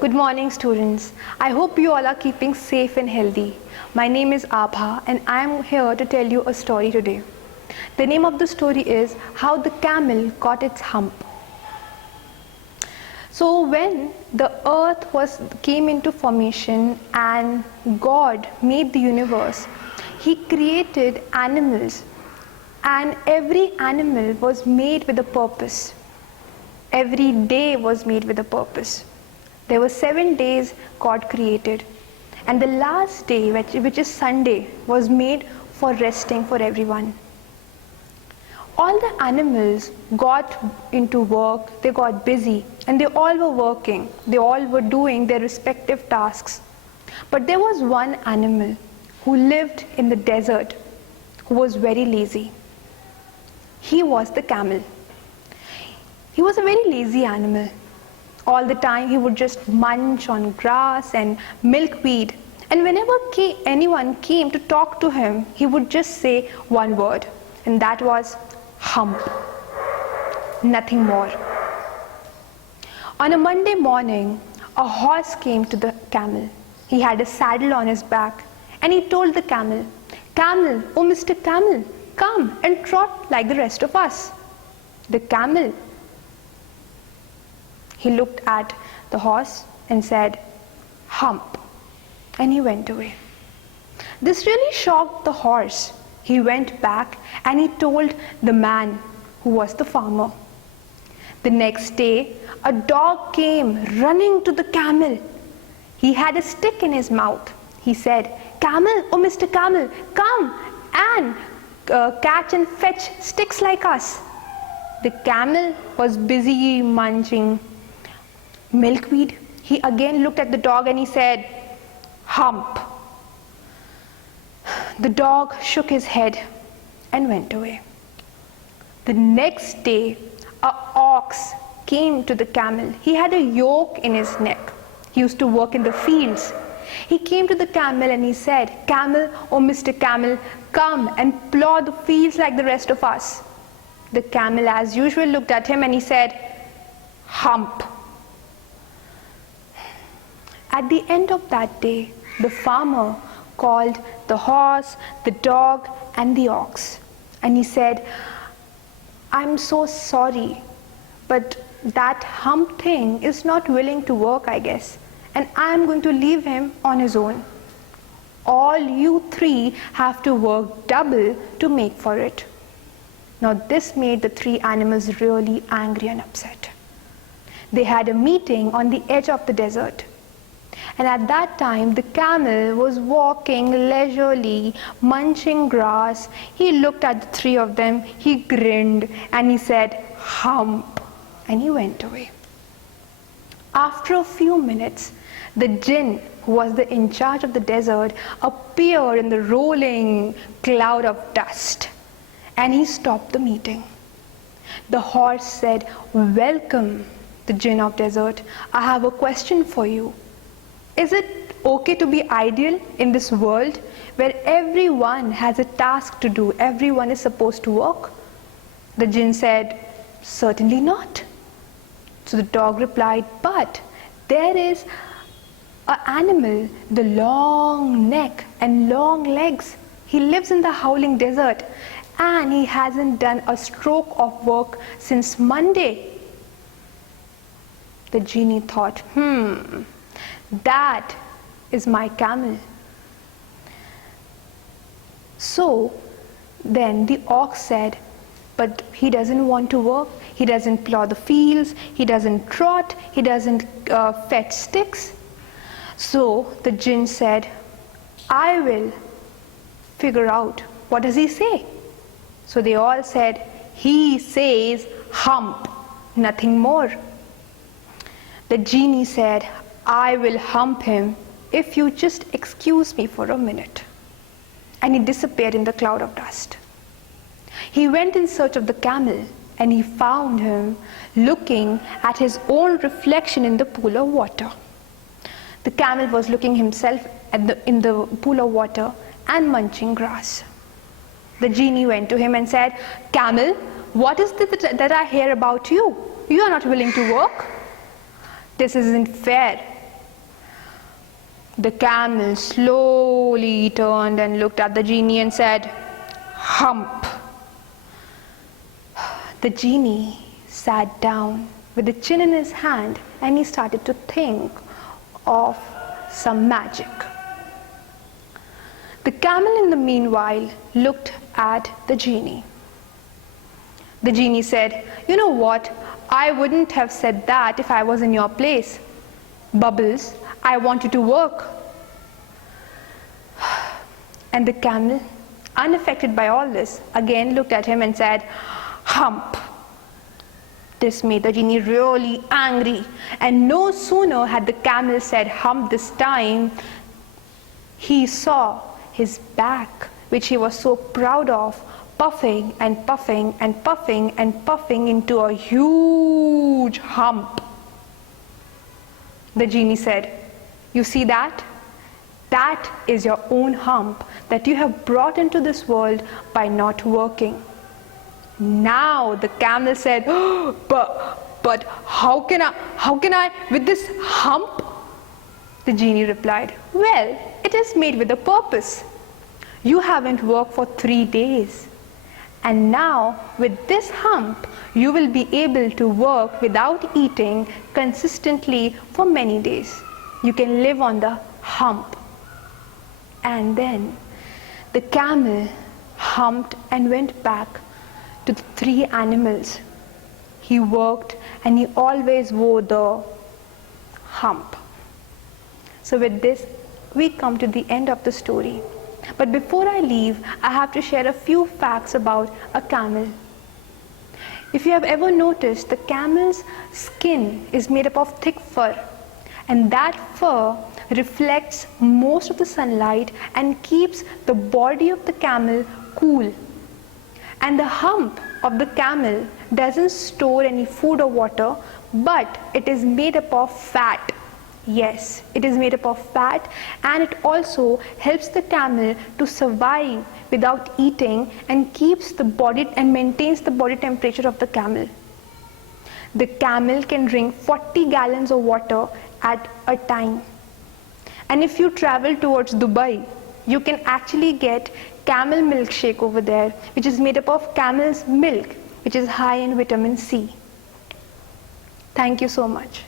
Good morning, students. I hope you all are keeping safe and healthy. My name is Abha and I am here to tell you a story today. The name of the story is How the Camel Got Its Hump. So when the earth came into formation and God made the universe, He created animals, and every animal was made with a purpose. Every day was made with a purpose. There were 7 days God created, and the last day, which is Sunday, was made for resting for everyone. All the animals got into work, they got busy, and they all were working. They all were doing their respective tasks. But there was one animal who lived in the desert, who was very lazy. He was the camel. He was a very lazy animal. All the time he would just munch on grass and milkweed. And whenever anyone came to talk to him, he would just say one word, and that was hump. Nothing more. On a Monday morning, a horse came to the camel. He had a saddle on his back, and he told the camel, "Camel, oh Mr. Camel, come and trot like the rest of us." The camel, he looked at the horse and said, "Hump," and he went away. This really shocked the horse. He went back and he told the man who was the farmer. The next day, a dog came running to the camel. He had a stick in his mouth. He said, "Camel, oh Mr. Camel, come and catch and fetch sticks like us." The camel was busy munching milkweed. He again looked at the dog and he said, "Hump." The dog shook his head and went away. The next day, an ox came to the camel. He had a yoke in his neck. He used to work in the fields. He came to the camel and he said, "Camel, oh Mr. Camel, come and plow the fields like the rest of us." The camel, as usual, looked at him and he said, "Hump." At the end of that day, the farmer called the horse, the dog, and the ox. And he said, "I'm so sorry, but that hump thing is not willing to work, I guess. And I'm going to leave him on his own. All you three have to work double to make for it." Now this made the 3 animals really angry and upset. They had a meeting on the edge of the desert. And at that time, the camel was walking leisurely, munching grass. He looked at the 3 of them, he grinned, and he said, "Hump," and he went away. After a few minutes, the jinn, who was in charge of the desert, appeared in the rolling cloud of dust, and he stopped the meeting. The horse said, "Welcome, the jinn of desert. I have a question for you. Is it okay to be ideal in this world where everyone has a task to do, everyone is supposed to work?" The jinn said, "Certainly not." So the dog replied, "But there is an animal with a long neck and long legs. He lives in the howling desert and he hasn't done a stroke of work since Monday." The genie thought, that is my camel. So then the ox said, "But he doesn't want to work, he doesn't plow the fields, he doesn't trot, he doesn't fetch sticks." So the jinn said, "I will figure out, what does he say?" So they all said, "He says hump, nothing more." The genie said, "I will hump him if you just excuse me for a minute." And he disappeared in the cloud of dust. He went in search of the camel and he found him looking at his own reflection in the pool of water. The camel was looking himself in the pool of water and munching grass. The genie went to him and said, "Camel, what is it that I hear about you? You are not willing to work. This isn't fair. The camel slowly turned and looked at the genie and said, "Hump." The genie sat down with a chin in his hand and he started to think of some magic. The camel in the meanwhile looked at the genie. The genie said, "You know what? I wouldn't have said that if I was in your place. Bubbles, I want you to work." And the camel, unaffected by all this, again looked at him and said, "Hump." This made the genie really angry, and no sooner had the camel said hump this time, he saw his back, which he was so proud of, puffing and puffing and puffing and puffing into a huge hump. The genie said, "You see that? That is your own hump that you have brought into this world by not working." Now the camel said, "Oh, but how can I with this hump?" The genie replied, "Well, it is made with a purpose. You haven't worked for 3 days. And now with this hump, you will be able to work without eating consistently for many days. You can live on the hump." And then the camel humped and went back to the 3 animals. He worked and he always wore the hump. So with this, we come to the end of the story. But before I leave, I have to share a few facts about a camel. If you have ever noticed, the camel's skin is made up of thick fur, and that fur reflects most of the sunlight and keeps the body of the camel cool. And the hump of the camel doesn't store any food or water, but it is made up of fat. Yes, it is made up of fat, and it also helps the camel to survive without eating and keeps the body and maintains the body temperature of the camel. The camel can drink 40 gallons of water at a time. And if you travel towards Dubai, you can actually get camel milkshake over there, which is made up of camel's milk, which is high in vitamin C. Thank you so much.